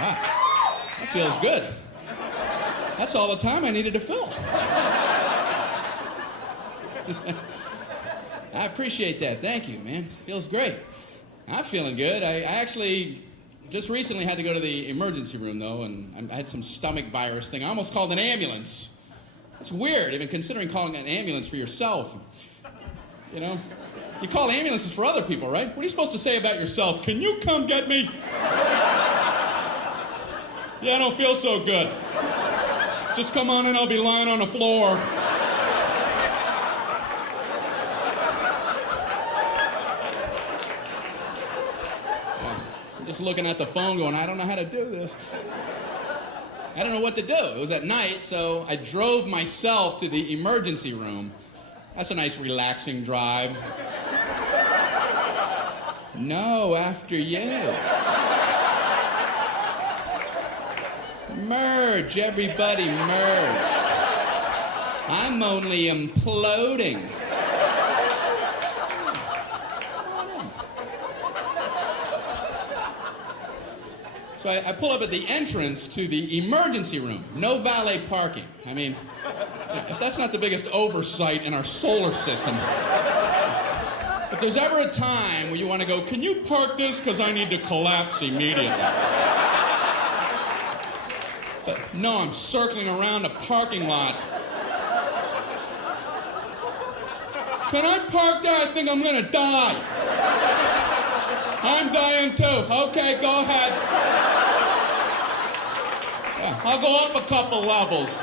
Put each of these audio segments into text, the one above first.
Wow, that feels good. That's all the time I needed to fill. I appreciate that. Thank you, man. Feels great. I'm feeling good. I actually just recently had to go to the emergency room, though, and I had some stomach virus thing. I almost called an ambulance. It's weird, even considering calling an ambulance for yourself. You know? You call ambulances for other people, right? What are you supposed to say about yourself? Can you come get me? Yeah, I don't feel so good. Just come on in, I'll be lying on the floor. I'm just looking at the phone going, I don't know how to do this. I don't know what to do. It was at night, so I drove myself to the emergency room. That's a nice, relaxing drive. No, after you. Merge, everybody merge. I'm only imploding. So I pull up at the entrance to the emergency room. No valet parking. I mean, if that's not the biggest oversight in our solar system. If there's ever a time where you want to go, can you park this because I need to collapse immediately? But no, I'm circling around a parking lot. Can I park there? I think I'm going to die. I'm dying too. Okay, go ahead. Yeah, I'll go up a couple levels.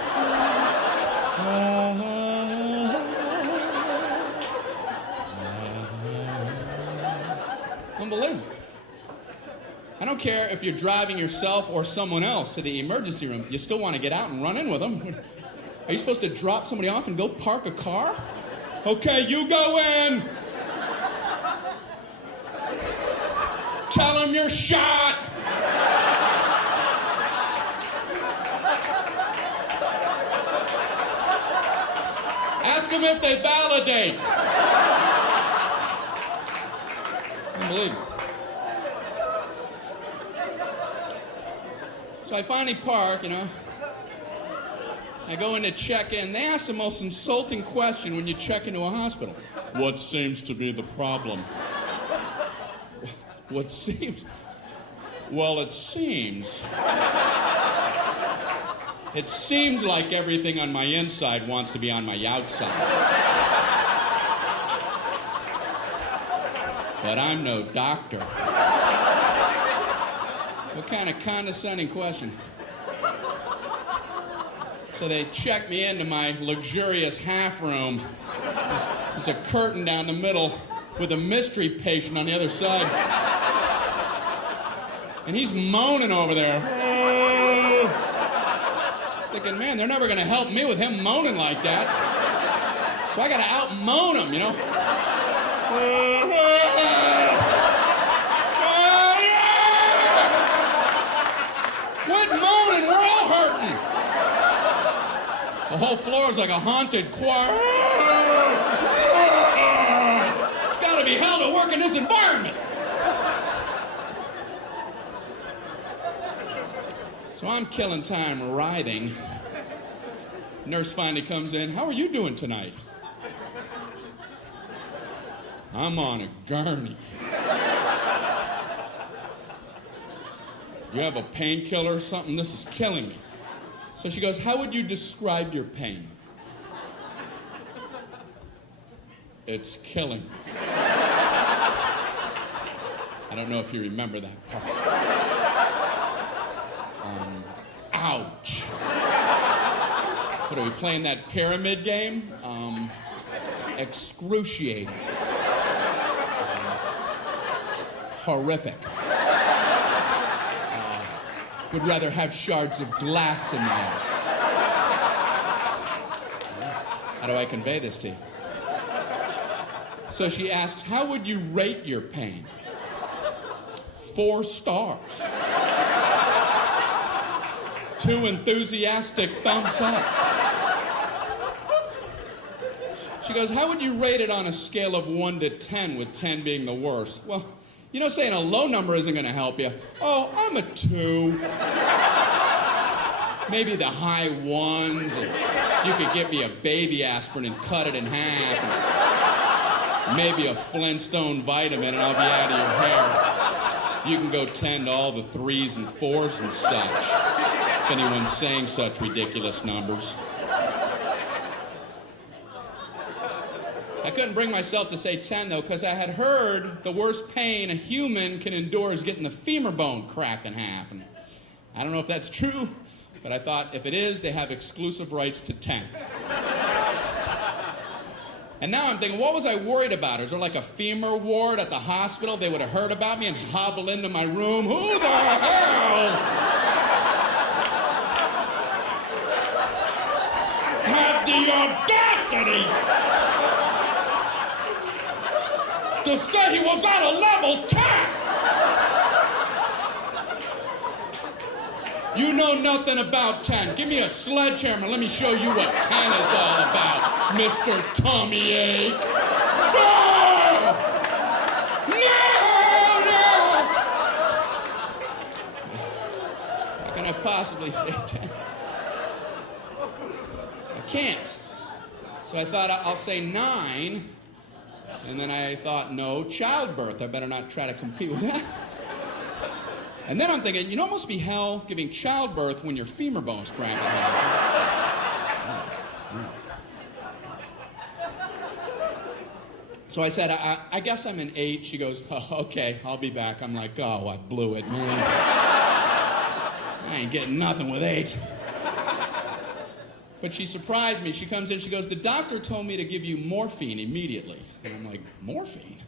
Unbelievable. I don't care if you're driving yourself or someone else to the emergency room. You still want to get out and run in with them. Are you supposed to drop somebody off and go park a car? Okay, you go in. Tell them you're shot. Ask them if they validate. Unbelievable. So I finally park, you know. I go in to check in. They ask the most insulting question when you check into a hospital. What seems to be the problem? What seems? Well, it seems. It seems like everything on my inside wants to be on my outside. But I'm no doctor. What kind of condescending question? So they check me into my luxurious half room. There's a curtain down the middle with a mystery patient on the other side. And he's moaning over there. Thinking, man, they're never going to help me with him moaning like that. So I got to out-moan him, you know. Quit moaning, we're all hurting. The whole floor is like a haunted choir. It's got to be hell to work in this environment. So I'm killing time writhing. Nurse finally comes in. How are you doing tonight? I'm on a gurney. You have a painkiller or something? This is killing me. So she goes, how would you describe your pain? It's killing me. I don't know if you remember that part. Ouch. What are we playing, that pyramid game? Excruciating. Horrific. Would rather have shards of glass in my eyes. How do I convey this to you? So she asks, how would you rate your pain? 4 stars. 2 enthusiastic thumbs up. She goes, how would you rate it on a scale of 1 to 10, with 10 being the worst? Well, You know, saying a low number isn't going to help you. Oh, I'm a 2. Maybe the high 1s. And you could give me a baby aspirin and cut it in half. And maybe a Flintstone vitamin and I'll be out of your hair. You can go 10 to all the 3s and 4s and such. If anyone's saying such ridiculous numbers. I couldn't bring myself to say 10, though, because I had heard the worst pain a human can endure is getting the femur bone cracked in half. And I don't know if that's true, but I thought if it is, they have exclusive rights to 10. And now I'm thinking, what was I worried about? Is there like a femur ward at the hospital? They would have heard about me and hobble into my room. Who the hell had the audacity to say he was at a level 10? You know nothing about 10. Give me a sledgehammer. Let me show you what 10 is all about, Mr. Tommy A. No! No! No! How can I possibly say 10? I can't. So I thought I'll say 9. And then I thought, no, childbirth. I better not try to compete with that. And then I'm thinking, you know, it must be hell giving childbirth when your femur bone's cracked. So I said, I guess I'm an 8. She goes, oh, okay, I'll be back. I'm like, oh, I blew it, man. I ain't getting nothing with 8. But she surprised me. She comes in, she goes, the doctor told me to give you morphine immediately. And I'm like, morphine?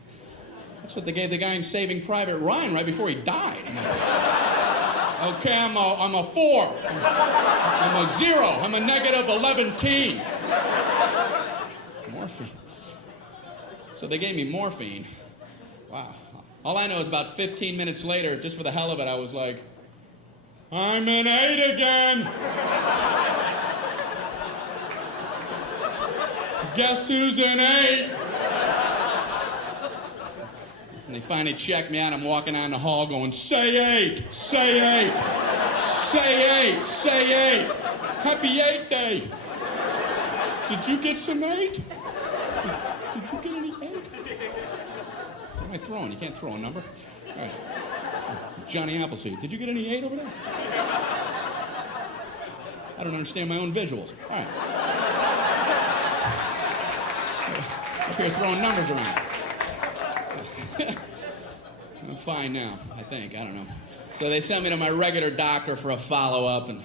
That's what they gave the guy in Saving Private Ryan right before he died. I'm like, okay, I'm a 4. I'm a 0. I'm a negative 11-teen. Morphine. So they gave me morphine. Wow. All I know is about 15 minutes later, just for the hell of it, I was like, I'm an 8 again. Guess who's an 8? And they finally checked me out. I'm walking down the hall going, say 8, say 8, say 8, say 8. Happy 8 day. Did you get some 8? Did you get any 8? What am I throwing? You can't throw a number. All right. Johnny Appleseed. Did you get any 8 over there? I don't understand my own visuals. All right. Up here throwing numbers around. I'm fine now, I think. I don't know. So they sent me to my regular doctor for a follow-up, and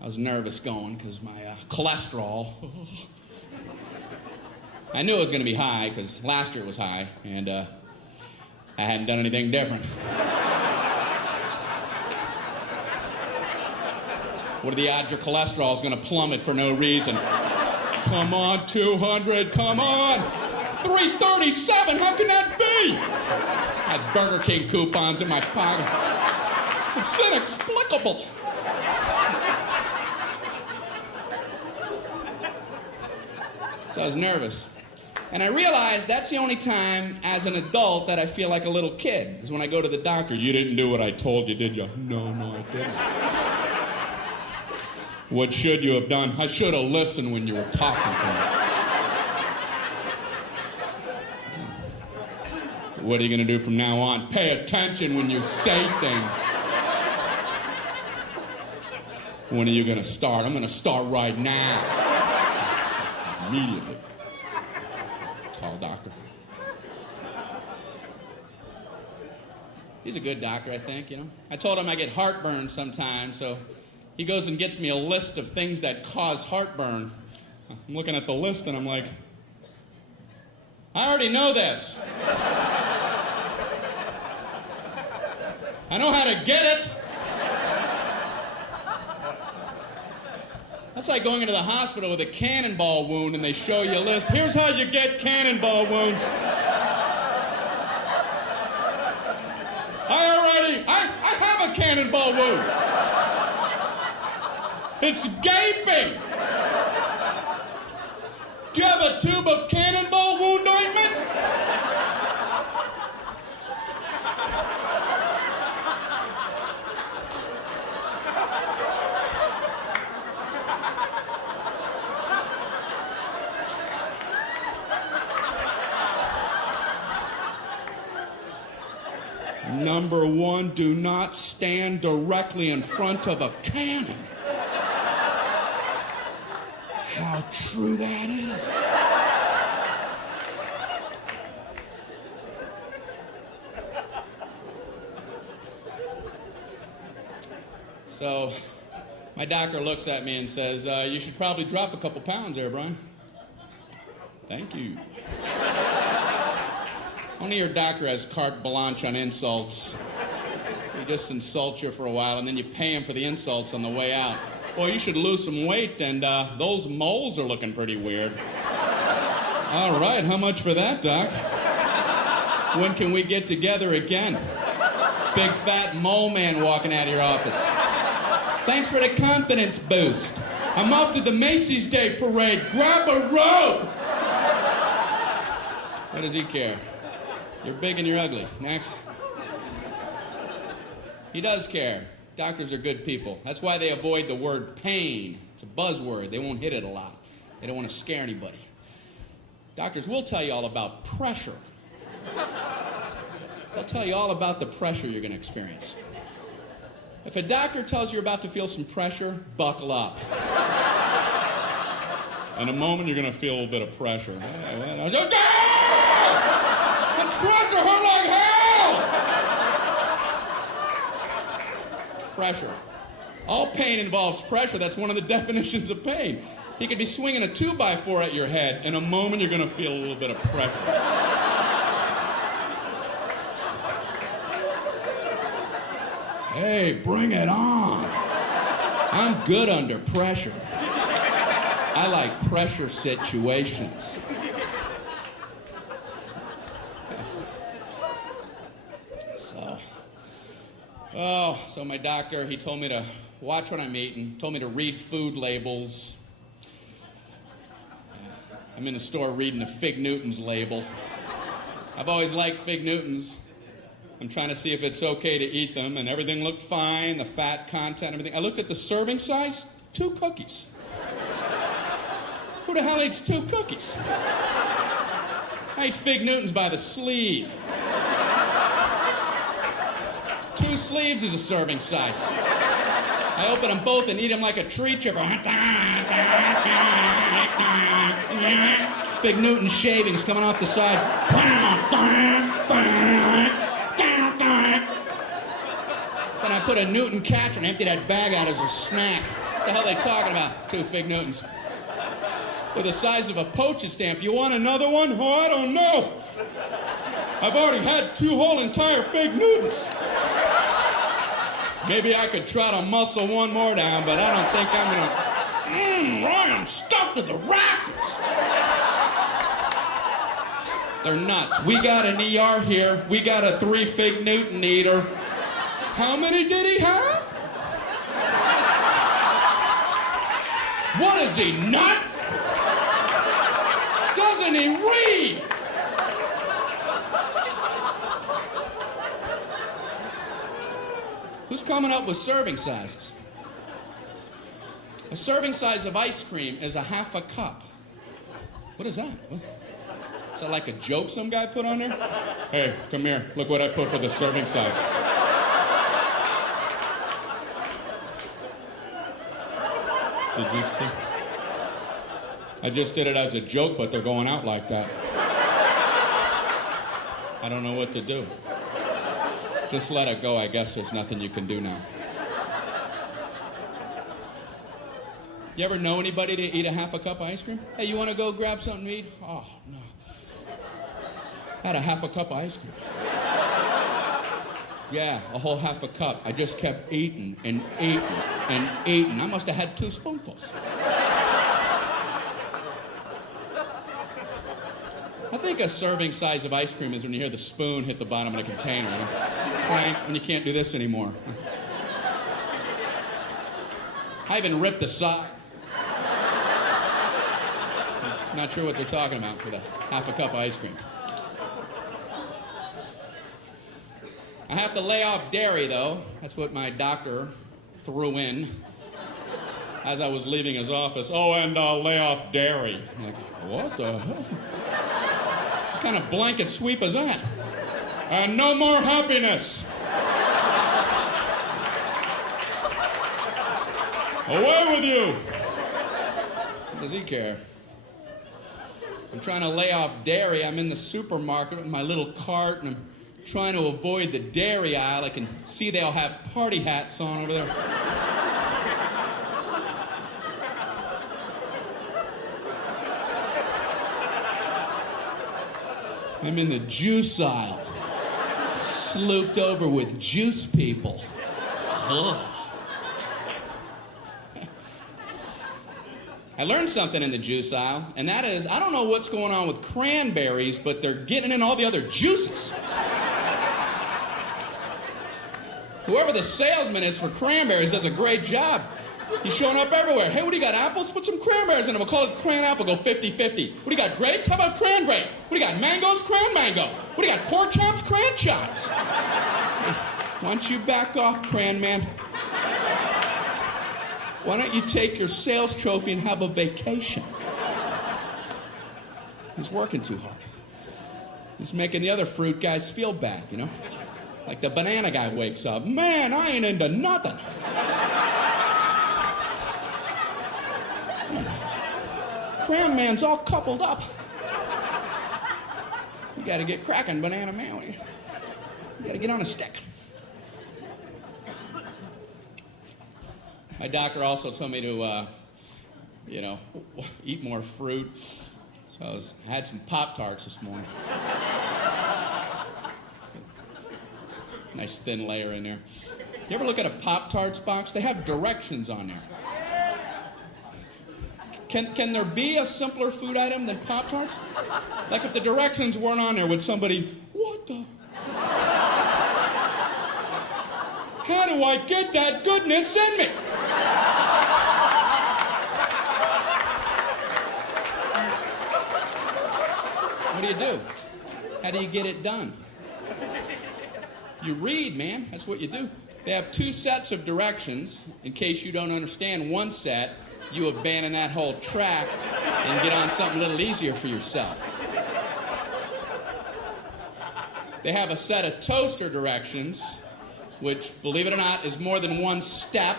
I was nervous going because my cholesterol. I knew it was going to be high because last year it was high, and I hadn't done anything different. What are the odds your cholesterol is going to plummet for no reason? Come on, 200, come on. 337, how can that be? I had Burger King coupons in my pocket. It's inexplicable. So I was nervous. And I realized that's the only time as an adult that I feel like a little kid, is when I go to the doctor. You didn't do what I told you, did you? No, I didn't. What should you have done? I should have listened when you were talking to me. What are you going to do from now on? Pay attention when you say things. When are you going to start? I'm going to start right now. Immediately. Tall doctor. He's a good doctor, I think, you know. I told him I get heartburn sometimes, so he goes and gets me a list of things that cause heartburn. I'm looking at the list and I'm like, I already know this. I know how to get it. That's like going into the hospital with a cannonball wound and they show you a list. Here's how you get cannonball wounds. I have a cannonball wound. It's gaping. Do you have a tube of cannonball wound ointment? Number one, do not stand directly in front of a cannon. How true that is. So, my doctor looks at me and says, you should probably drop a couple pounds there, Brian. Thank you. Only your doctor has carte blanche on insults. He just insults you for a while, and then you pay him for the insults on the way out. Boy, you should lose some weight, and those moles are looking pretty weird. All right, how much for that, Doc? When can we get together again? Big fat mole man walking out of your office. Thanks for the confidence boost. I'm off to the Macy's Day Parade. Grab a rope! What does he care? You're big and you're ugly. Next. He does care. Doctors are good people. That's why they avoid the word pain. It's a buzzword. They won't hit it a lot. They don't want to scare anybody. Doctors will tell you all about pressure. They'll tell you all about the pressure you're going to experience. If a doctor tells you you're about to feel some pressure, buckle up. In a moment, you're going to feel a little bit of pressure. The pressure hurt like hell! Pressure. All pain involves pressure. That's one of the definitions of pain. He could be swinging a 2x4 at your head. In a moment, you're going to feel a little bit of pressure. Hey, bring it on. I'm good under pressure. I like pressure situations. So my doctor, he told me to watch what I'm eating, told me to read food labels. I'm in the store reading the Fig Newtons label. I've always liked Fig Newtons. I'm trying to see if it's okay to eat them, and everything looked fine, the fat content, everything. I looked at the serving size, 2 cookies. Who the hell eats 2 cookies? I ate Fig Newtons by the sleeve. 2 sleeves is a serving size. I open them both and eat them like a tree chipper. Fig Newton shavings coming off the side. Then I put a Newton catcher and empty that bag out as a snack. What the hell are they talking about? 2 Fig Newtons. They're the size of a postage stamp. You want another one? Oh, I don't know. I've already had 2 whole entire Fig Newtons. Maybe I could try to muscle one more down, but I don't think I'm gonna... I'm stuffed to the rafters. They're nuts. We got an ER here. We got a 3 Fig Newton eater. How many did he have? What is he, nuts? Doesn't he read? Who's coming up with serving sizes? A serving size of ice cream is a half a cup. What is that? Is that like a joke some guy put on there? Hey, come here. Look what I put for the serving size. Did you see? I just did it as a joke, but they're going out like that. I don't know what to do. Just let it go. I guess there's nothing you can do now. You ever know anybody to eat a half a cup of ice cream? Hey, you want to go grab something to eat? Oh, no. I had a half a cup of ice cream. Yeah, a whole half a cup. I just kept eating and eating and eating. I must have had 2 spoonfuls. I think a serving size of ice cream is when you hear the spoon hit the bottom of the container. You know? Clank, when you can't do this anymore. I even ripped the side. Not sure what they're talking about for the half a cup of ice cream. I have to lay off dairy, though. That's what my doctor threw in as I was leaving his office. Oh, and lay off dairy. I'm like, what the hell? What kind of blanket sweep is that? No more happiness. Away with you! What does he care? I'm trying to lay off dairy. I'm in the supermarket with my little cart, and I'm trying to avoid the dairy aisle. I can see they all have party hats on over there. I'm in the juice aisle, slooped over with juice people. Ugh. I learned something in the juice aisle, and that is, I don't know what's going on with cranberries, but they're getting in all the other juices. Whoever the salesman is for cranberries does a great job. He's showing up everywhere. Hey, what do you got, apples? Put some cranberries in them. We'll call it cran apple, go 50-50. What do you got, grapes? How about cran grape? What do you got, mangoes? Cran mango. What do you got, pork chops? Cran chops. Why don't you back off, cran man? Why don't you take your sales trophy and have a vacation? He's working too hard. He's making the other fruit guys feel bad, you know? Like the banana guy wakes up, man, I ain't into nothing. Cran man's all coupled up. You gotta get cracking, banana man. You gotta get on a stick. My doctor also told me to, eat more fruit. So I had some Pop-Tarts this morning. Nice thin layer in there. You ever look at a Pop-Tarts box? They have directions on there. Can there be a simpler food item than Pop-Tarts? Like if the directions weren't on there, would somebody, what the? How do I get that goodness in me? What do you do? How do you get it done? You read, man. That's what you do. They have 2 sets of directions. In case you don't understand one set, you abandon that whole track and get on something a little easier for yourself. They have a set of toaster directions, which, believe it or not, is more than 1 step.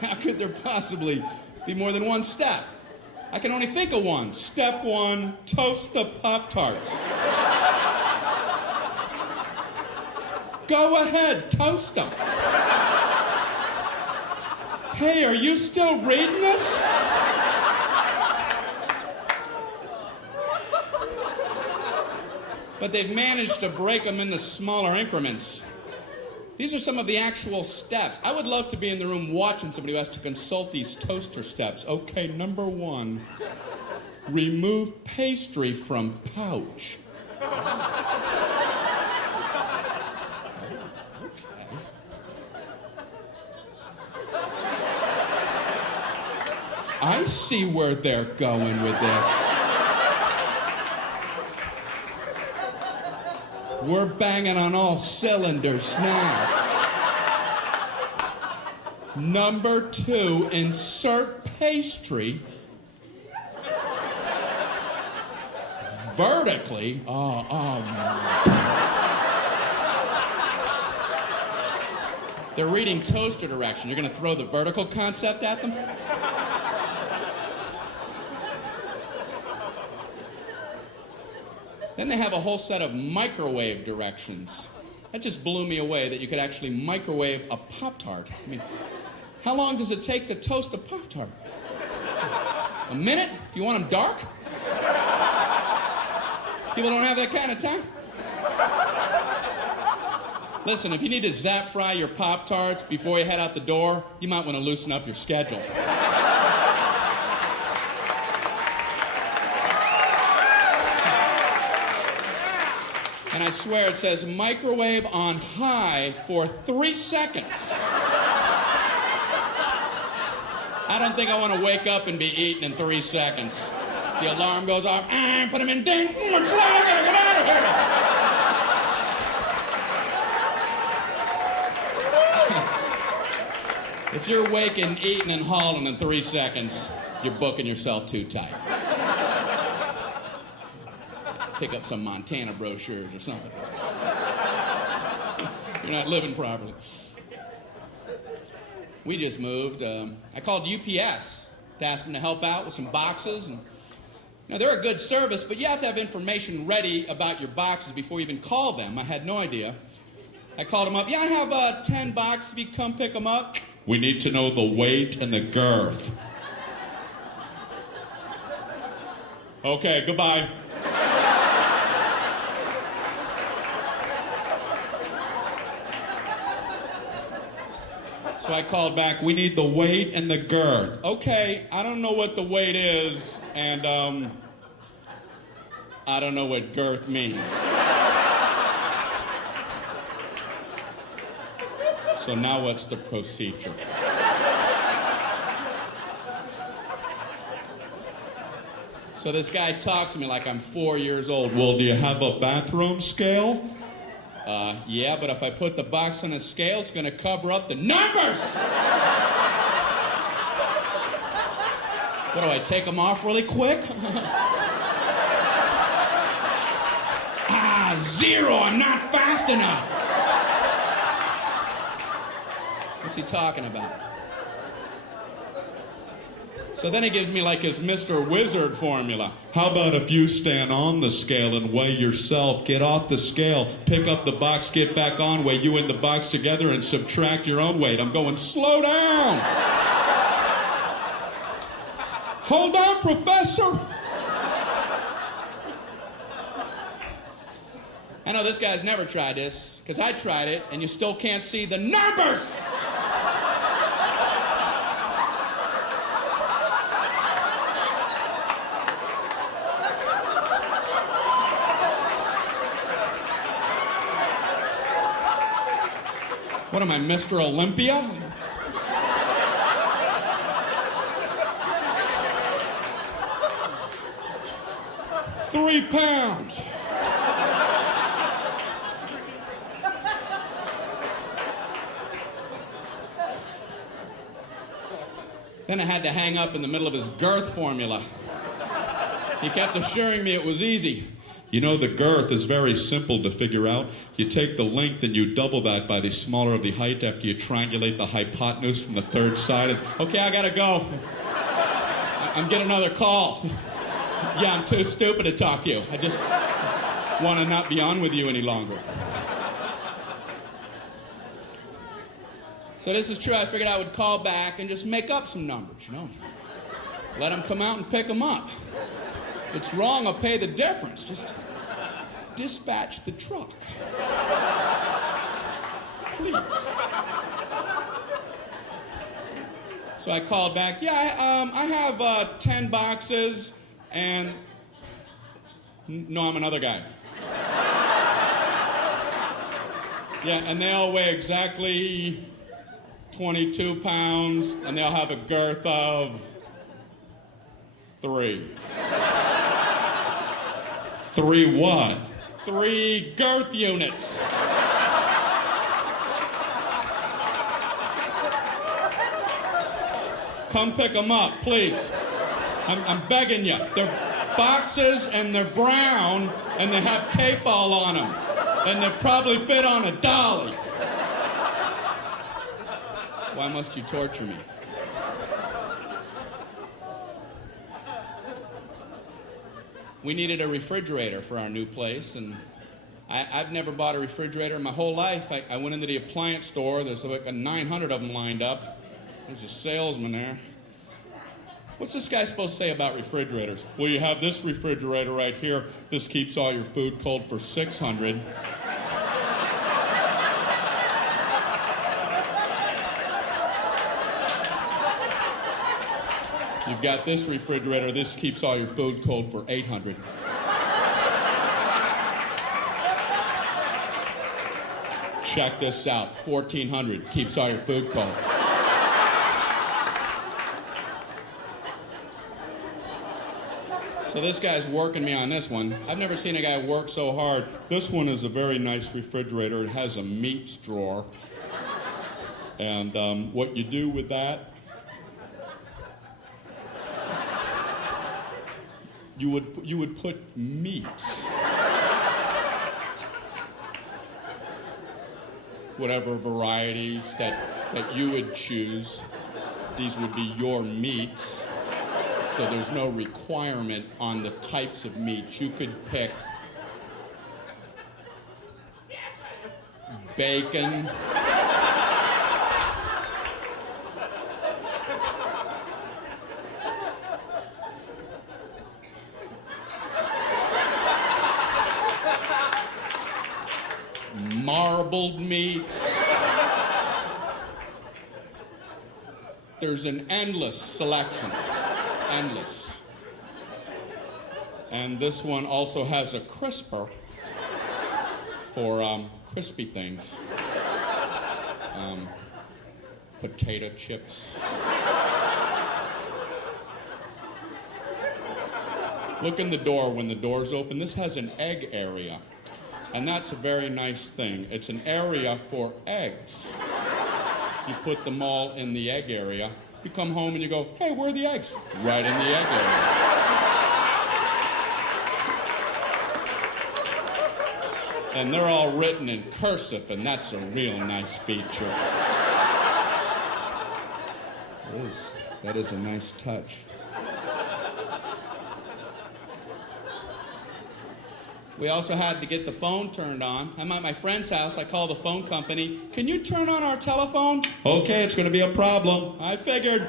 How could there possibly be more than 1 step? I can only think of one. Step 1, toast the Pop-Tarts. Go ahead, toast them. Hey, are you still reading this? But they've managed to break them into smaller increments. These are some of the actual steps. I would love to be in the room watching somebody who has to consult these toaster steps. Okay, number 1, remove pastry from pouch. I see where they're going with this. We're banging on all cylinders now. Number 2, insert pastry vertically. They're reading toaster direction. You're going to throw the vertical concept at them? Then they have a whole set of microwave directions. That just blew me away that you could actually microwave a Pop-Tart. I mean, how long does it take to toast a Pop-Tart? A minute, if you want them dark? People don't have that kind of time. Listen, if you need to zap fry your Pop-Tarts before you head out the door, you might want to loosen up your schedule. And I swear it says microwave on high for 3 seconds. I don't think I want to wake up and be eaten in 3 seconds. The alarm goes off, put him in ding, it's late, I gotta get out of here. If you're waking, eating, and hauling in 3 seconds, you're booking yourself too tight. Pick up some Montana brochures or something. You're not living properly. We just moved. I called UPS to ask them to help out with some boxes. And they're a good service, but you have to have information ready about your boxes before you even call them. I had no idea. I called them up. Yeah, I have 10 boxes if you come pick them up. We need to know the weight and the girth. Okay, goodbye. So I called back, we need the weight and the girth. Okay, I don't know what the weight is, and I don't know what girth means. So now what's the procedure? So this guy talks to me like I'm 4 years old. Well, do you have a bathroom scale? Yeah, but if I put the box on a scale, it's going to cover up the numbers! What do I take them off really quick? 0, I'm not fast enough. What's he talking about? So then he gives me like his Mr. Wizard formula. How about if you stand on the scale and weigh yourself, get off the scale, pick up the box, get back on, weigh you and the box together and subtract your own weight. I'm going, slow down. Hold on, Professor. I know this guy's never tried this, because I tried it, and you still can't see the numbers! What am I, Mr. Olympia? £3. Then I had to hang up in the middle of his girth formula. He kept assuring me it was easy. You know, the girth is very simple to figure out. You take the length and you double that by the smaller of the height after you triangulate the hypotenuse from the third side. Okay, I gotta go. I'm getting another call. Yeah, I'm too stupid to talk to you. I just want to not be on with you any longer. So this is true. I figured I would call back and just make up some numbers, Let them come out and pick them up. If it's wrong, I'll pay the difference. Just dispatch the truck. Please. So I called back. Yeah, I have 10 boxes, and... No, I'm another guy. Yeah, and they all weigh exactly 22 pounds, and they'll have a girth of 3. 3 what? 3 girth units. Come pick them up, please. I'm begging you. They're boxes and they're brown and they have tape all on them. And they probably fit on a dolly. Why must you torture me? We needed a refrigerator for our new place, and I've never bought a refrigerator in my whole life. I went into the appliance store. There's like 900 of them lined up. There's a salesman there. What's this guy supposed to say about refrigerators? Well, you have this refrigerator right here. This keeps all your food cold for 600. You've got this refrigerator. This keeps all your food cold for 800. Check this out. 1,400 keeps all your food cold. So this guy's working me on this one. I've never seen a guy work so hard. This one is a very nice refrigerator. It has a meats drawer. And what you do with that, you would put meats. Whatever varieties that that you would choose. These would be your meats. So there's no requirement on the types of meats. You could pick bacon, marbled meats. There's an endless selection. Endless. And this one also has a crisper for crispy things. Potato chips. Look in the door when the door's open. This has an egg area. And that's a very nice thing. It's an area for eggs. You put them all in the egg area. You come home and you go, hey, where are the eggs? Right in the egg area. And they're all written in cursive, and that's a real nice feature. It is. That is a nice touch. We also had to get the phone turned on. I'm at my friend's house. I call the phone company. Can you turn on our telephone? Okay, it's going to be a problem. I figured.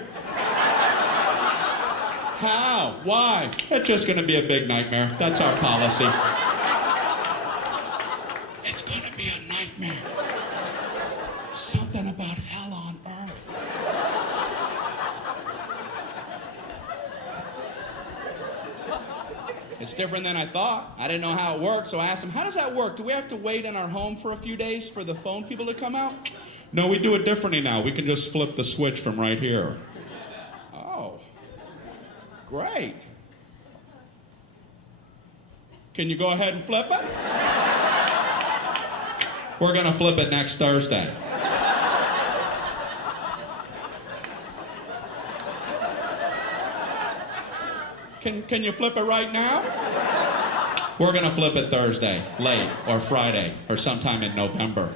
How? Why? It's just going to be a big nightmare. That's our policy. It's going to be a nightmare. Something about hell on earth. It's different than I thought. I didn't know how it worked, so I asked him, how does that work? Do we have to wait in our home for a few days for the phone people to come out? No, we do it differently now. We can just flip the switch from right here. Oh, great. Can you go ahead and flip it? We're going to flip it next Thursday. Can you flip it right now? We're going to flip it Thursday, late, or Friday, or sometime in November.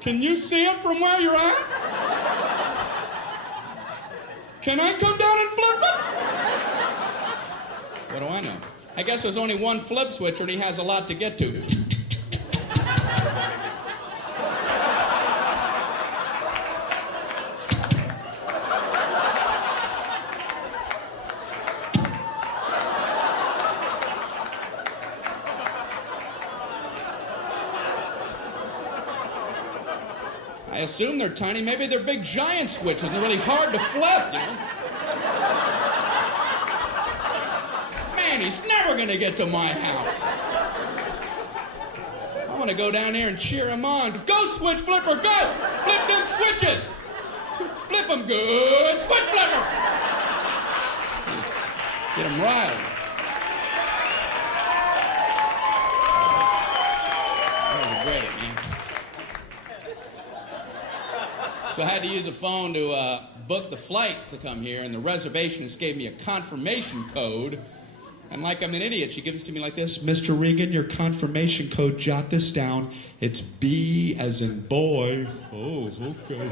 Can you see it from where you're at? Can I come down and flip it? What do I know? I guess there's only one flip switcher and he has a lot to get to. I assume they're tiny. Maybe they're big giant switches and they're really hard to flip, you know? Man, he's never gonna get to my house. I'm gonna go down there and cheer him on. Go, switch flipper, go! Flip them switches! Flip them good! Switch flipper! Get him riled. That was great, man. So I had to use a phone to book the flight to come here, and the reservationist gave me a confirmation code. And like I'm an idiot, she gives it to me like this. Mr. Regan, your confirmation code, jot this down. It's B as in boy. Oh, okay.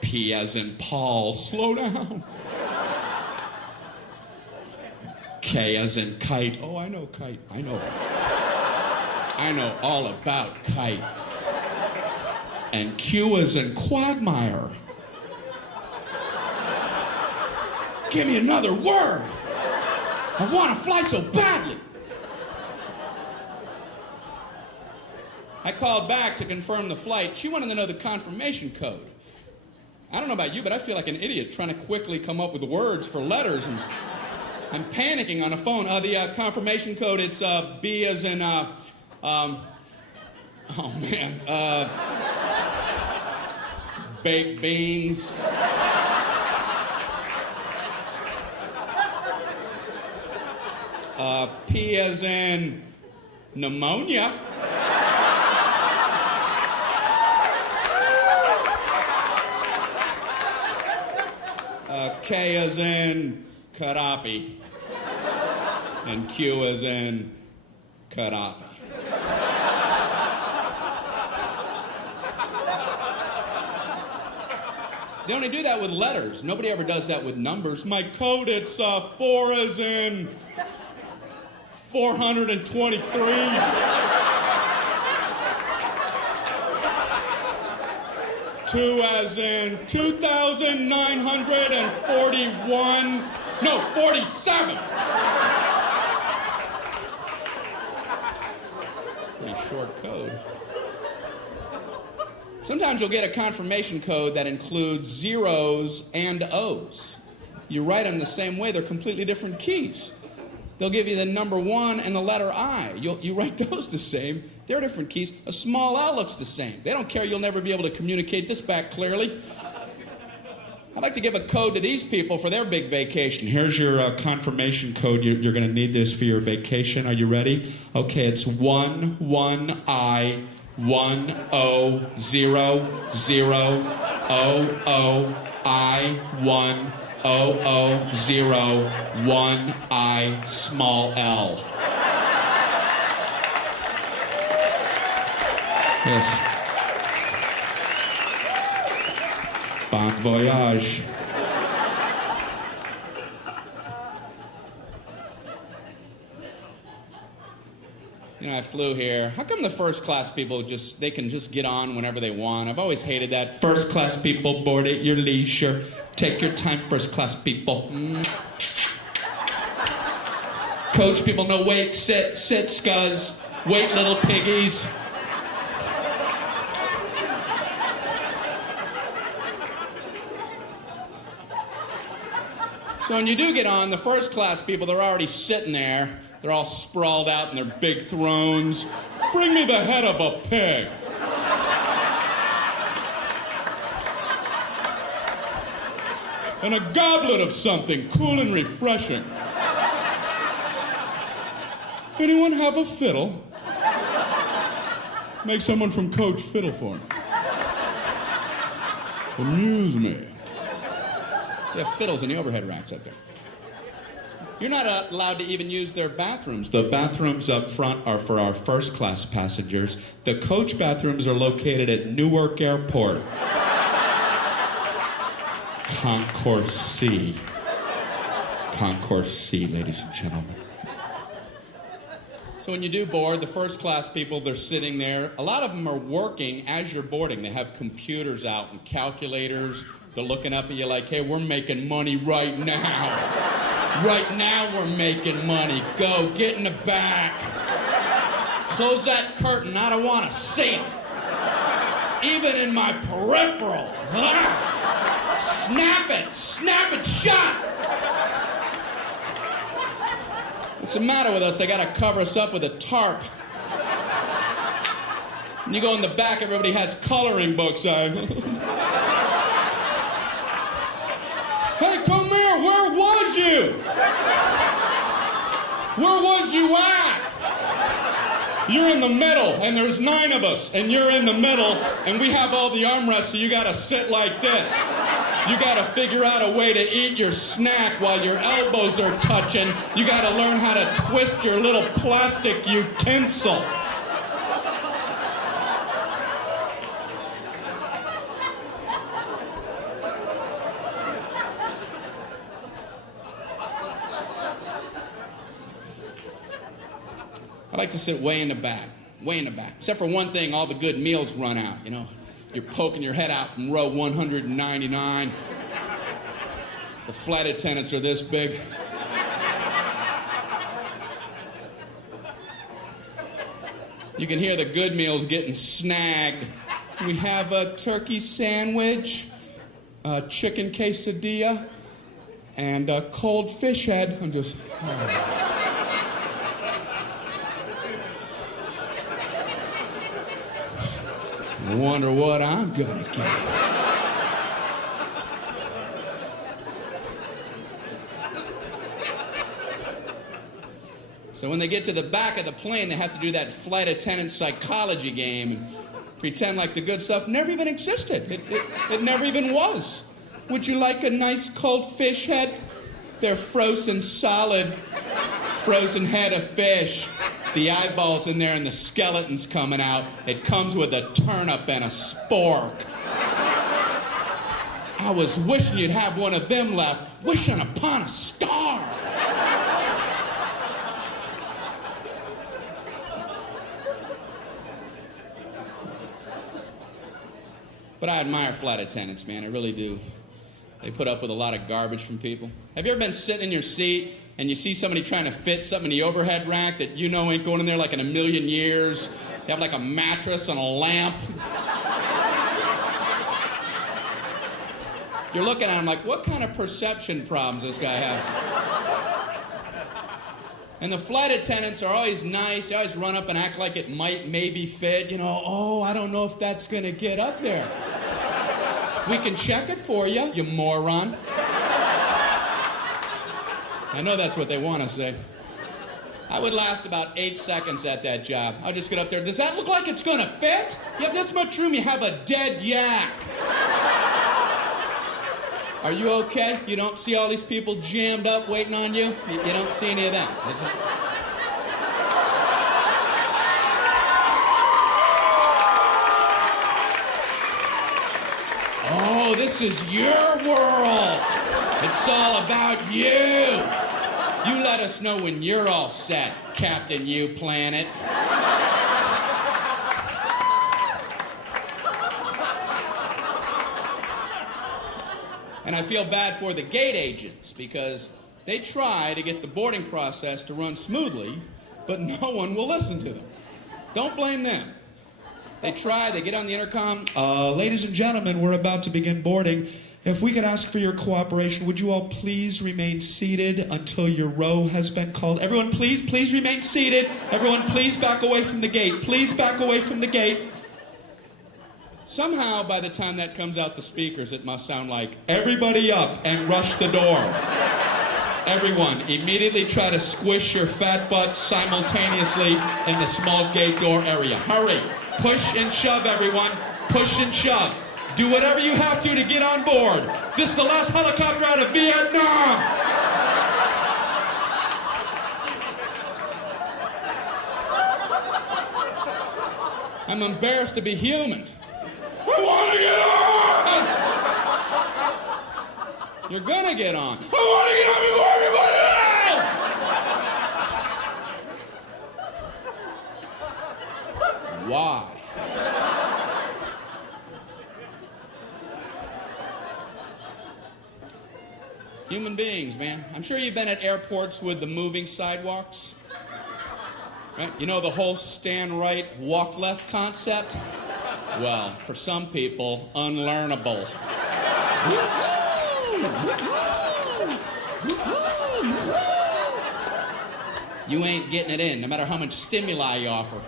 P as in Paul. Slow down. K as in kite. Oh, I know kite. I know all about kite. And Q as in quagmire. Give me another word. I want to fly so badly. I called back to confirm the flight. She wanted to know the confirmation code. I don't know about you, but I feel like an idiot trying to quickly come up with words for letters, and I'm panicking on the phone. The confirmation code, it's B as in, oh man, baked beans. P as in pneumonia. K as in Gaddafi. And Q as in Gaddafi. They only do that with letters. Nobody ever does that with numbers. My code, it's 4 as in 423. 2 as in 2,941. No, 47. Pretty short code. Sometimes you'll get a confirmation code that includes zeros and O's. You write them the same way, they're completely different keys. They'll give you the number 1 and the letter I. You write those the same. They're different keys. A small L looks the same. They don't care, you'll never be able to communicate this back clearly. I'd like to give a code to these people for their big vacation. Here's your confirmation code. You're going to need this for your vacation. Are you ready? Okay, it's 11I 10000I10001I small L. Yes. Bon voyage. You know, I flew here. How come the first class people they can just get on whenever they want? I've always hated that. First class people, board at your leisure. Take your time, first class people. Coach people, no wait, sit, scuzz. Wait, little piggies. So when you do get on, the first class people, they're already sitting there. They're all sprawled out in their big thrones. Bring me the head of a pig. And a goblet of something cool and refreshing. Anyone have a fiddle? Make someone from Coach fiddle for me. Amuse me. They have fiddles in the overhead racks up there. You're not allowed to even use their bathrooms. The bathrooms up front are for our first class passengers. The coach bathrooms are located at Newark Airport. Concourse C. Concourse C, ladies and gentlemen. So when you do board, the first class people, they're sitting there. A lot of them are working as you're boarding. They have computers out and calculators. They're looking up at you like, hey, we're making money right now. Right now we're making money. Go, get in the back. Close that curtain. I don't want to see it. Even in my peripheral. Snap it shut. What's the matter with us? They got to cover us up with a tarp. And you go in the back, everybody has coloring books. Hey, come here, where was you? Where was you at? You're in the middle, and there's 9 of us, and you're in the middle, and we have all the armrests, so you gotta sit like this. You gotta figure out a way to eat your snack while your elbows are touching. You gotta learn how to twist your little plastic utensil. I like to sit way in the back. Except for one thing, all the good meals run out, you know. You're poking your head out from row 199. The flight attendants are this big. You can hear the good meals getting snagged. We have a turkey sandwich, a chicken quesadilla, and a cold fish head. I'm just... I wonder what I'm gonna get. So when they get to the back of the plane, they have to do that flight attendant psychology game and pretend like the good stuff never even existed. It never even was. Would you like a nice cold fish head? They're frozen solid, frozen head of fish. The eyeballs in there and the skeleton's coming out. It comes with a turnip and a spork. I was wishing you'd have one of them left, wishing upon a star. But I admire flight attendants, man, I really do. They put up with a lot of garbage from people. Have you ever been sitting in your seat and you see somebody trying to fit something in the overhead rack that you know ain't going in there like in a million years? You have like a mattress and a lamp. You're looking at him like, what kind of perception problems does this guy have? And the flight attendants are always nice. They always run up and act like it might maybe fit. You know, oh, I don't know if that's going to get up there. We can check it for you, you moron. I know that's what they want to say. I would last about 8 seconds at that job. I'd just get up there. Does that look like it's going to fit? You have this much room, you have a dead yak. Are you okay? You don't see all these people jammed up waiting on you? You don't see any of them. Oh, this is your world. It's all about you. You let us know when you're all set, Captain You Planet. And I feel bad for the gate agents because they try to get the boarding process to run smoothly, but no one will listen to them. Don't blame them. They try, they get on the intercom. Ladies and gentlemen, we're about to begin boarding. If we could ask for your cooperation, would you all please remain seated until your row has been called? Everyone, please remain seated. Everyone, please back away from the gate. Please back away from the gate. Somehow, by the time that comes out the speakers, it must sound like, everybody up and rush the door. Everyone, immediately try to squish your fat butt simultaneously in the small gate door area. Hurry. Push and shove, everyone. Push and shove. Do whatever you have to get on board. This is the last helicopter out of Vietnam. I'm embarrassed to be human. I want to get on! You're gonna get on. I want to get on before everybody else! Why? Human beings, man. I'm sure you've been at airports with the moving sidewalks. Right? You know the whole stand right, walk left concept? Well, for some people, unlearnable. You ain't getting it in, no matter how much stimuli you offer.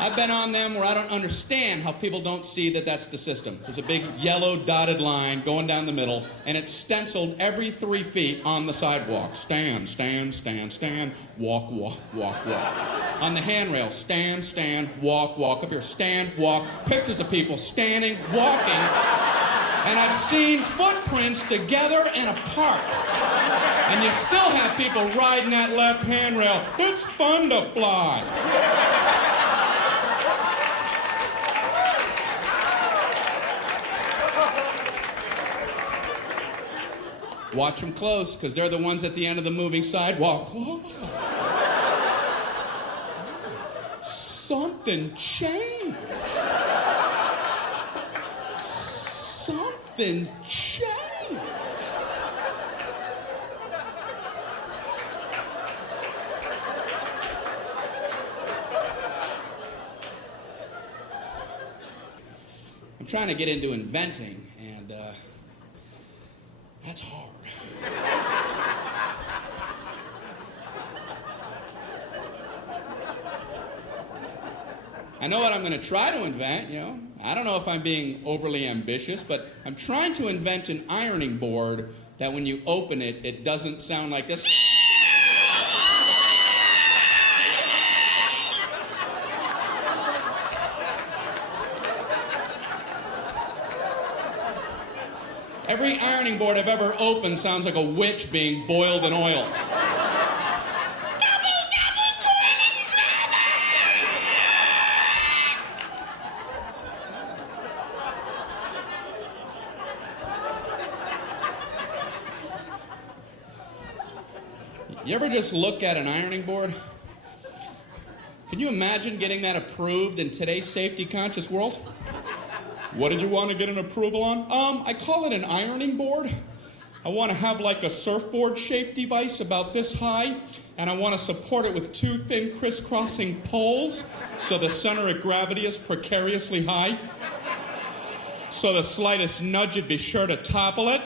I've been on them where I don't understand how people don't see that that's the system. There's a big yellow dotted line going down the middle, and it's stenciled every 3 feet on the sidewalk. Stand, stand, stand, stand, walk, walk, walk, walk. On the handrail, stand, stand, walk, walk. Up here, stand, walk. Pictures of people standing, walking, and I've seen footprints together and apart. And you still have people riding that left handrail. It's fun to fly. Watch them close, because they're the ones at the end of the moving sidewalk. Something changed. Something changed. I'm trying to get into inventing, and that's hard. I know what I'm going to try to invent, you know. I don't know if I'm being overly ambitious, but I'm trying to invent an ironing board that when you open it, it doesn't sound like this. Every ironing board I've ever opened sounds like a witch being boiled in oil. You ever just look at an ironing board? Can you imagine getting that approved in today's safety-conscious world? What did you want to get an approval on? I call it an ironing board. I want to have like a surfboard-shaped device about this high, and I want to support it with two thin crisscrossing poles so the center of gravity is precariously high. So the slightest nudge would be sure to topple it.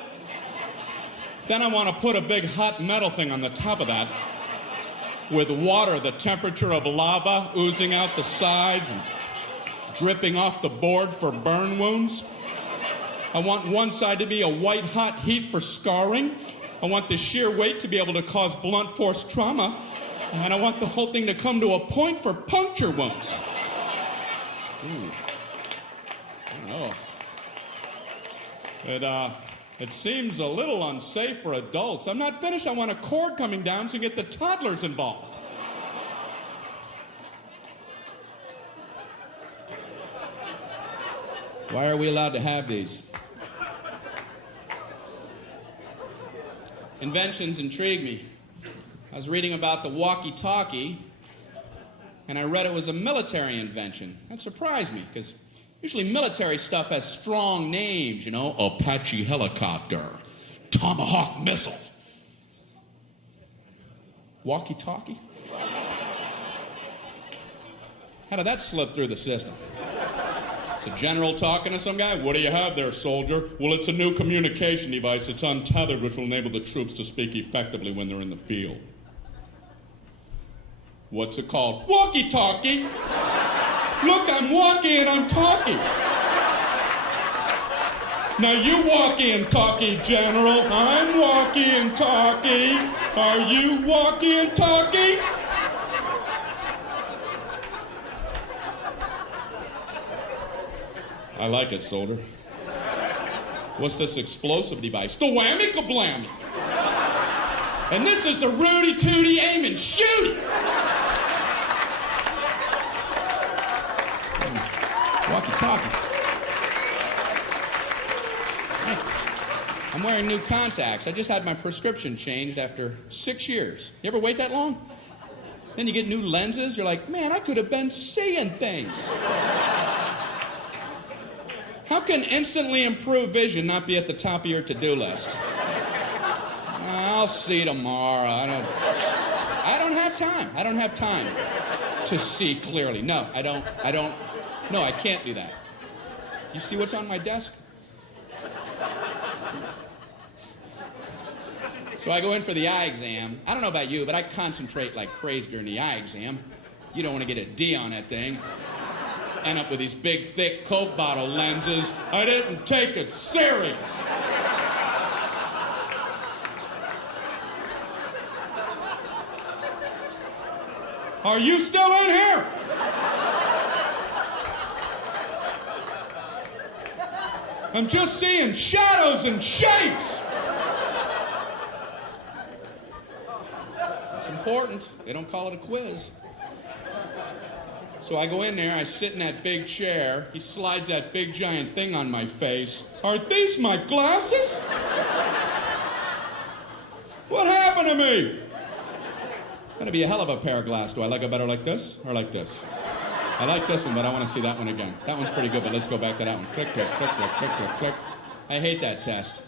Then I want to put a big hot metal thing on the top of that with water, the temperature of lava oozing out the sides and dripping off the board for burn wounds. I want one side to be a white hot heat for scarring. I want the sheer weight to be able to cause blunt force trauma. And I want the whole thing to come to a point for puncture wounds. Oh. It seems a little unsafe for adults. I'm not finished. I want a cord coming down so you get the toddlers involved. Why are we allowed to have these? Inventions intrigue me. I was reading about the walkie-talkie, and I read it was a military invention. That surprised me, because usually military stuff has strong names, you know, Apache helicopter, Tomahawk missile. Walkie-talkie? How did that slip through the system? It's a general talking to some guy. What do you have there, soldier? Well, it's a new communication device. It's untethered, which will enable the troops to speak effectively when they're in the field. What's it called? Walkie-talkie. Look, I'm walkie and I'm talking. Now you walkie and talkie, General. I'm walkie and talkie. Are you walkie and talkie? I like it, soldier. What's this explosive device? The whammy kablammy. And this is the Rudy Tooty aim and shoot. Walkie-talkie. I'm wearing new contacts. I just had my prescription changed after 6 years. You ever wait that long? Then you get new lenses. You're like, man, I could have been seeing things. How can instantly improved vision not be at the top of your to-do list? I'll see tomorrow. I don't have time. I don't have time to see clearly. No, I don't. No, I can't do that. You see what's on my desk? So I go in for the eye exam. I don't know about you, but I concentrate like crazy during the eye exam. You don't want to get a D on that thing. End up with these big, thick Coke bottle lenses. I didn't take it serious. Are you still in here? I'm just seeing shadows and shapes. It's important. They don't call it a quiz. So I go in there, I sit in that big chair. He slides that big giant thing on my face. Are these my glasses? What happened to me? That'd be a hell of a pair of glasses. Do I like it better like this or like this? I like this one, but I want to see that one again. That one's pretty good, but let's go back to that one. Click, click, click, click, click, click, click. I hate that test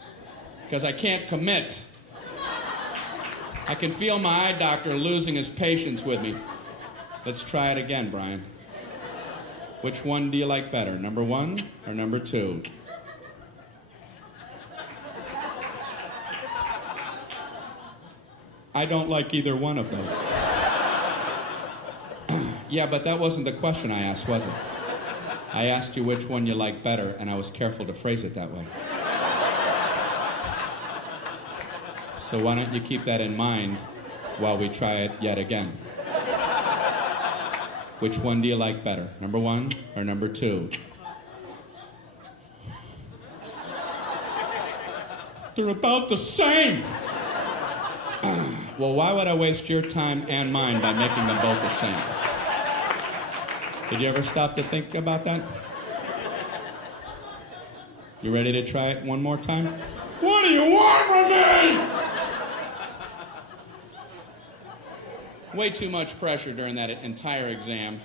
because I can't commit. I can feel my eye doctor losing his patience with me. Let's try it again, Brian. Which one do you like better, number 1 or number 2? I don't like either one of those. Yeah, but that wasn't the question I asked, was it? I asked you which one you like better, and I was careful to phrase it that way. So why don't you keep that in mind while we try it yet again? Which one do you like better, number 1 or number 2? They're about the same. Well, why would I waste your time and mine by making them both the same? Did you ever stop to think about that? You ready to try it one more time? What do you want from me? way too much pressure during that entire exam.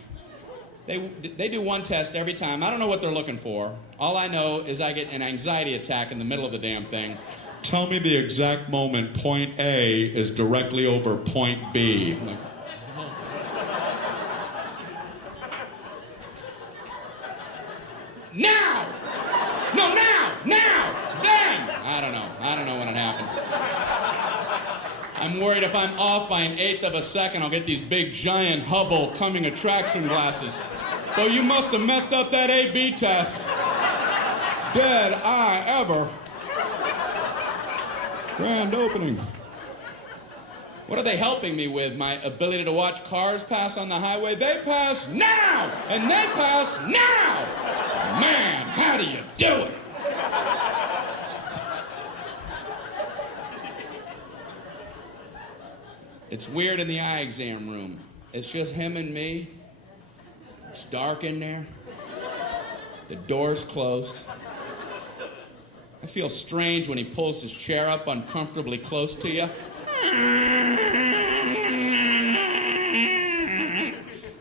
They do one test every time. I don't know what they're looking for. All I know is I get an anxiety attack in the middle of the damn thing. Tell me the exact moment point A is directly over point B. I'm like, now! No, now! Now! Then! I don't know when it happened. I'm worried if I'm off by 1/8 of a second, I'll get these big, giant Hubble coming attraction glasses. So you must have messed up that A-B test. Did I ever? Grand opening. What are they helping me with? My ability to watch cars pass on the highway? They pass now! And they pass now! Man, how do you do it? It's weird in the eye exam room. It's just him and me. It's dark in there. The door's closed. I feel strange when he pulls his chair up uncomfortably close to you.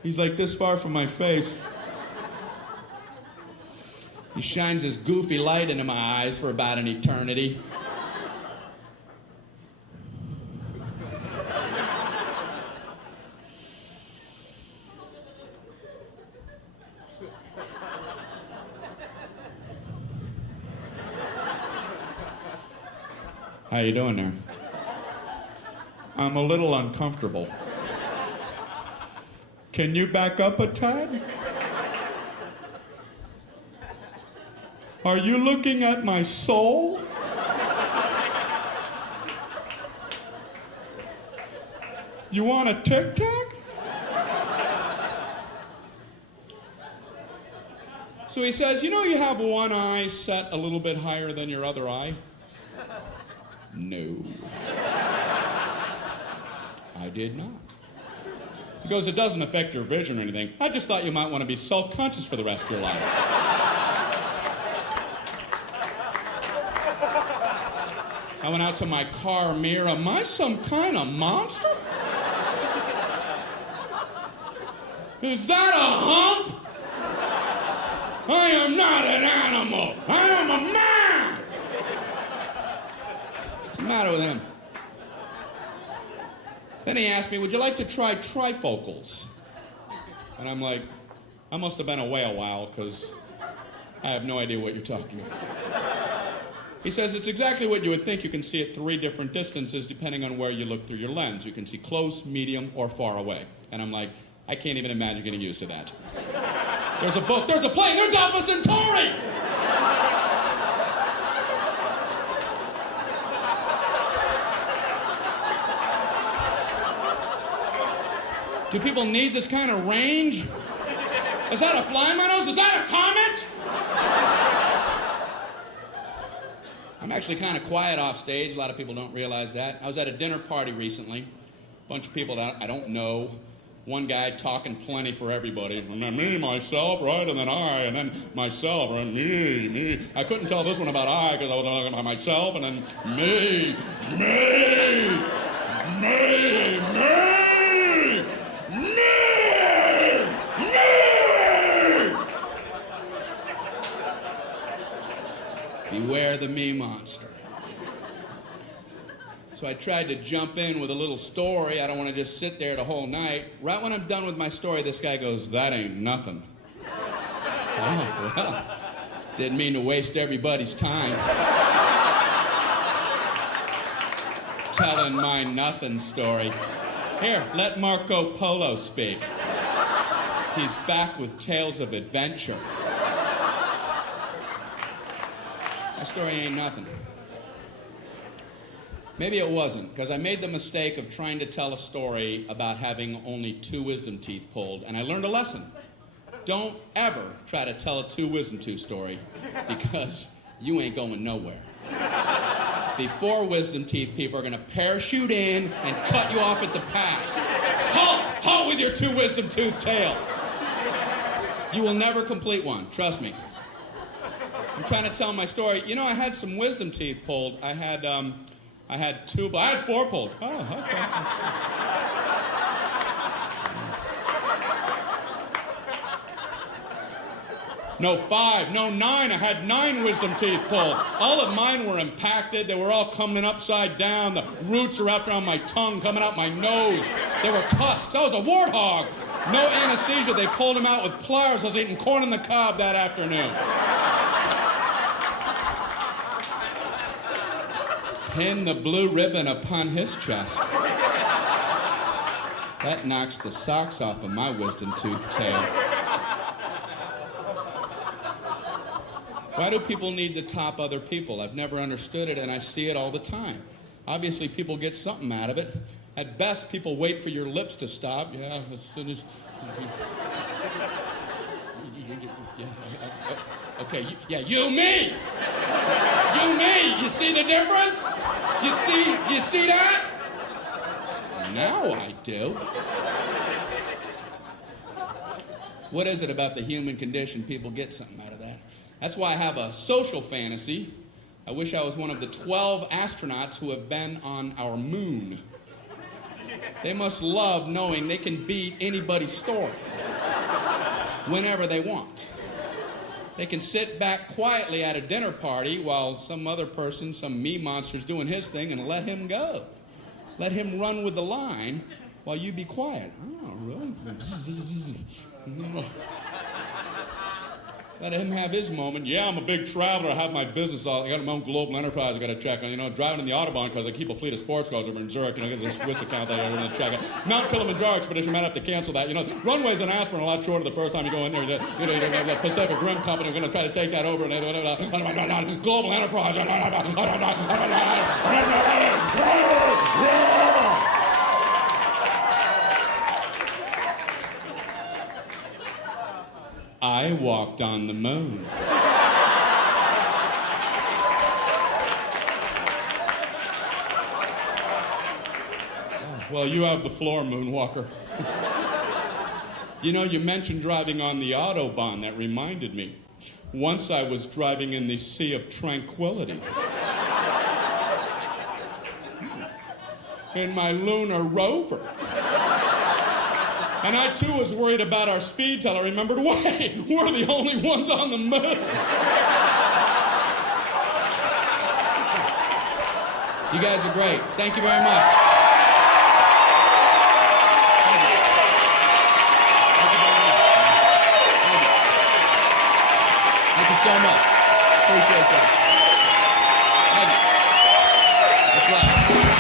He's like this far from my face. He shines his goofy light into my eyes for about an eternity. How you doing there? I'm a little uncomfortable. Can you back up a tad? Are you looking at my soul? You want a Tic Tac? So he says, you know you have one eye set a little bit higher than your other eye? No. I did not. He goes, it doesn't affect your vision or anything. I just thought you might want to be self-conscious for the rest of your life. I went out to my car mirror. Am I some kind of monster? Is that a hump? I am not an animal. I am a man. What's the matter with him? Then he asked me, would you like to try trifocals? And I'm like, I must have been away a while because I have no idea what you're talking about. He says, it's exactly what you would think. You can see at 3 different distances depending on where you look through your lens. You can see close, medium, or far away. And I'm like, I can't even imagine getting used to that. There's a book, there's a plane, there's Alpha Centauri! Do people need this kind of range? Is that a fly on my nose? Is that a comet? I'm actually kind of quiet off stage. A lot of people don't realize that. I was at a dinner party recently. A bunch of people that I don't know. One guy talking plenty for everybody. And then me, myself, right? And then I, and then myself, and me. I couldn't tell this one about I because I was talking about myself, and then me. Beware the me monster. So I tried to jump in with a little story. I don't want to just sit there the whole night. Right when I'm done with my story, this guy goes, that ain't nothing. Oh, well, didn't mean to waste everybody's time. Telling my nothing story. Here, let Marco Polo speak. He's back with tales of adventure. My story ain't nothing. Maybe it wasn't, because I made the mistake of trying to tell a story about having only 2 wisdom teeth pulled, and I learned a lesson. Don't ever try to tell a 2 wisdom tooth story, because you ain't going nowhere. The 4 wisdom teeth people are going to parachute in and cut you off at the pass. Halt! Halt with your 2 wisdom tooth tale. You will never complete one, trust me. I'm trying to tell my story. You know, I had some wisdom teeth pulled. I had 4 pulled. Oh, okay. No 5, no 9. I had 9 wisdom teeth pulled. All of mine were impacted. They were all coming upside down. The roots are wrapped around my tongue, coming out my nose. They were tusks. I was a warthog. No anesthesia. They pulled him out with pliers. I was eating corn on the cob that afternoon. Pin the blue ribbon upon his chest. That knocks the socks off of my wisdom tooth tail. Why do people need to top other people? I've never understood it, and I see it all the time. Obviously, people get something out of it. At best, people wait for your lips to stop. Yeah, as soon as... Okay, you, me! You, me! You see the difference? You see that? Now I do. What is it about the human condition? People get something out of that. That's why I have a social fantasy. I wish I was one of the 12 astronauts who have been on our moon. They must love knowing they can beat anybody's story whenever they want. They can sit back quietly at a dinner party while some other person, some me monster's doing his thing, and let him go. Let him run with the line while you be quiet. Oh, really? Let him have his moment. Yeah, I'm a big traveler. I have my business. I got my own global enterprise I got to check on. Driving in the Autobahn because I keep a fleet of sports cars over in Zurich. I got a Swiss account that I got to check out. Mount Kilimanjaro expedition, might have to cancel that. Runways in Aspen are a lot shorter the first time you go in there. The Pacific Rim Company are going to try to take that over. Global enterprise. I walked on the moon. Well, you have the floor, Moonwalker. You mentioned driving on the Autobahn. That reminded me. Once I was driving in the Sea of Tranquility. In my lunar rover. And I, too, was worried about our speed till I remembered, wait, we're the only ones on the moon. You guys are great. Thank you very much. Thank you so much. Appreciate that. Thank you. That's right.